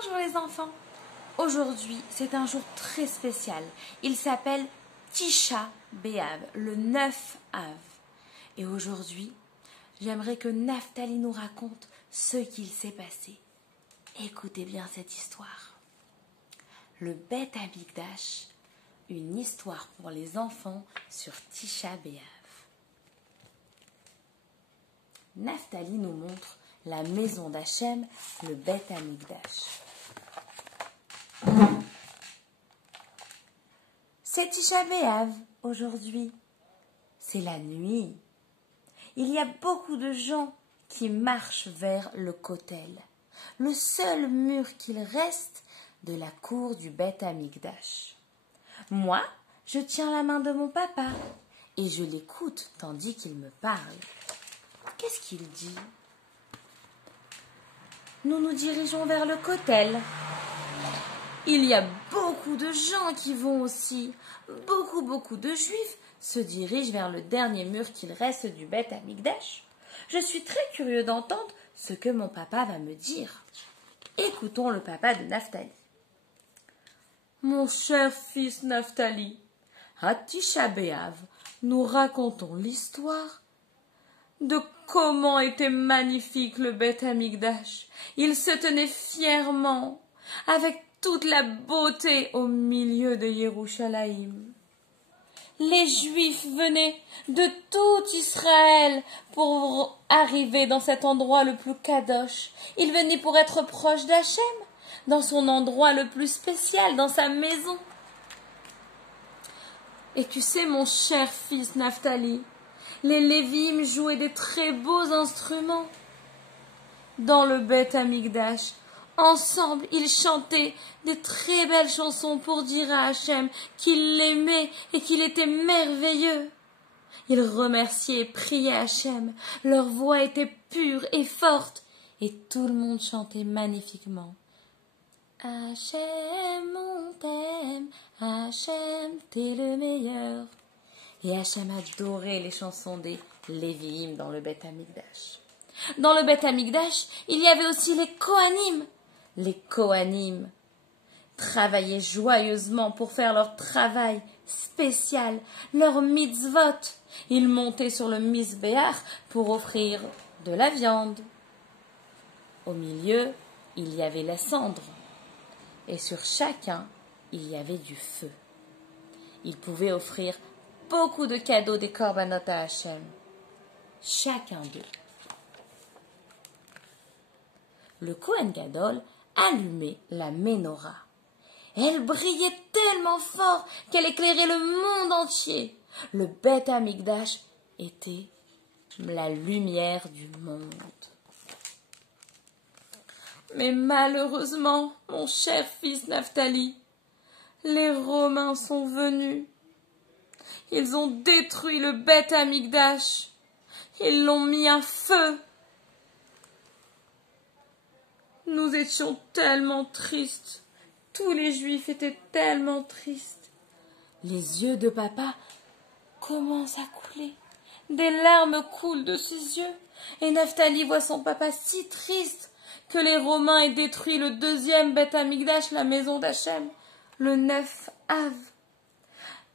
Bonjour les enfants. Aujourd'hui, c'est un jour très spécial. Il s'appelle Tisha B'Av, le 9 Av. Et aujourd'hui, j'aimerais que Naphtali nous raconte ce qu'il s'est passé. Écoutez bien cette histoire. Le Beth Amikdash, une histoire pour les enfants sur Tisha B'Av. Naphtali nous montre la maison d'Hachem, le Beth Amikdash. C'est Tisha B'Av aujourd'hui. C'est la nuit. Il y a beaucoup de gens qui marchent vers le Kotel, le seul mur qu'il reste de la cour du Beth Amikdash. Moi, je tiens la main de mon papa et je l'écoute tandis qu'il me parle. Qu'est-ce qu'il dit? Nous nous dirigeons vers le Kotel. Il y a beaucoup de gens qui vont aussi. Beaucoup de juifs se dirigent vers le dernier mur qu'il reste du Beth Amikdash. Je suis très curieux d'entendre ce que mon papa va me dire. Écoutons le papa de Naphtali. Mon cher fils Naphtali, à Tisha B'Av, nous racontons l'histoire de comment était magnifique le Beth Amikdash. Il se tenait fièrement, avec toute la beauté au milieu de Yerushalayim. Les Juifs venaient de tout Israël pour arriver dans cet endroit le plus kadosh. Ils venaient pour être proches d'Hachem, dans son endroit le plus spécial, dans sa maison. Et tu sais, mon cher fils Naphtali, les Lévim jouaient des très beaux instruments. Dans le Beth Amikdash, ensemble, ils chantaient des très belles chansons pour dire à Hachem qu'il l'aimait et qu'il était merveilleux. Ils remerciaient et priaient Hachem. Leur voix était pure et forte et tout le monde chantait magnifiquement. Hachem, on t'aime, Hachem, t'es le meilleur. Et Hachem adorait les chansons des Lévi'im dans le Beth Amikdash. Dans le Beth Amikdash, il y avait aussi les Kohanim. Les Kohanim travaillaient joyeusement pour faire leur travail spécial, leur mitzvot. Ils montaient sur le misbéach pour offrir de la viande. Au milieu, il y avait la cendre. Et sur chacun, il y avait du feu. Ils pouvaient offrir beaucoup de cadeaux des korbanot à Hachem. Chacun d'eux. Le Kohen Gadol allumait la menorah. Elle brillait tellement fort qu'elle éclairait le monde entier. Le Beth Amikdash était la lumière du monde. Mais malheureusement, mon cher fils Naphtali, les Romains sont venus. Ils ont détruit le Beth Amikdash. Ils l'ont mis à feu. Nous étions tellement tristes. Tous les Juifs étaient tellement tristes. Les yeux de papa commencent à couler. Des larmes coulent de ses yeux. Et Naphtali voit son papa si triste que les Romains aient détruit le deuxième Beth Amikdash, la maison d'Hachem, le 9 Av.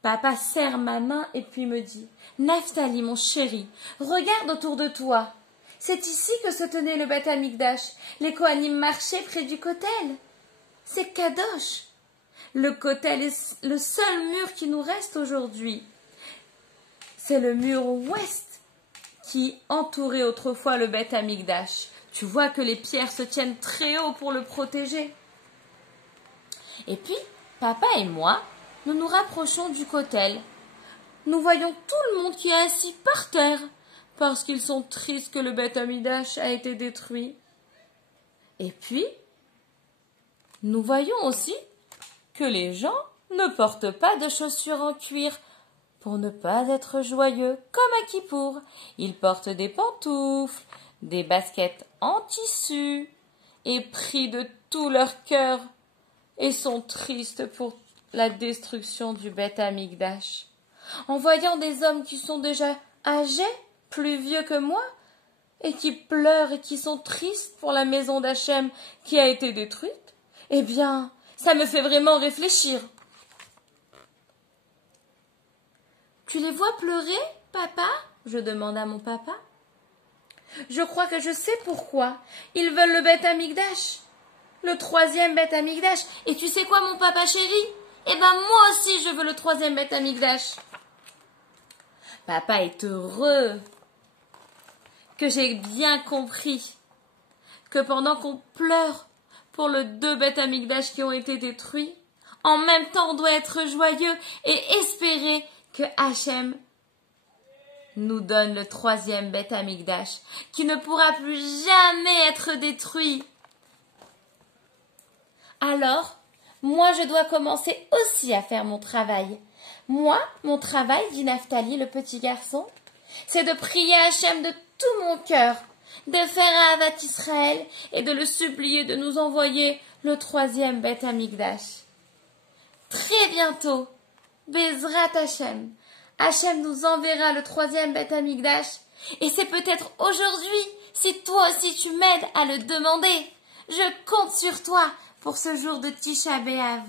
Papa serre ma main et puis me dit « Naphtali, mon chéri, regarde autour de toi. C'est ici que se tenait le Beth Amikdash. Les Kohanim marchaient près du Kotel. C'est Kadosh. Le Kotel est le seul mur qui nous reste aujourd'hui. C'est le mur ouest qui entourait autrefois le Beth Amikdash. Tu vois que les pierres se tiennent très haut pour le protéger. Et puis, papa et moi, nous nous rapprochons du Kotel. Nous voyons tout le monde qui est assis par terre, parce qu'ils sont tristes que le Beth Amikdash a été détruit. Et puis, nous voyons aussi que les gens ne portent pas de chaussures en cuir pour ne pas être joyeux, comme à Kippour. Ils portent des pantoufles, des baskets en tissu, et prient de tout leur cœur, et sont tristes pour la destruction du Beth Amikdash. En voyant des hommes qui sont déjà âgés, plus vieux que moi, et qui pleurent et qui sont tristes pour la maison d'Hachem qui a été détruite, Eh bien, ça me fait vraiment réfléchir. Tu les vois pleurer, papa? Je demande à mon papa. Je crois que je sais pourquoi. Ils veulent le Beth Amikdash. Le troisième Beth Amikdash. Et tu sais quoi, mon papa chéri? Eh ben, moi aussi, je veux le troisième Beth Amikdash. Papa est heureux que j'ai bien compris que pendant qu'on pleure pour le deux Beth Amikdash qui ont été détruits, en même temps, on doit être joyeux et espérer que Hachem nous donne le troisième Beth Amikdash qui ne pourra plus jamais être détruit. Alors, moi, je dois commencer aussi à faire mon travail. Moi, mon travail, dit Naphtali, le petit garçon, c'est de prier Hachem de tout mon cœur, de faire un Ahavat Israël et de le supplier de nous envoyer le troisième Beth Amikdash. Très bientôt, Bezrat Hachem, Hachem nous enverra le troisième Beth Amikdash et c'est peut-être aujourd'hui, si toi aussi tu m'aides à le demander. Je compte sur toi pour ce jour de Tisha B'Av.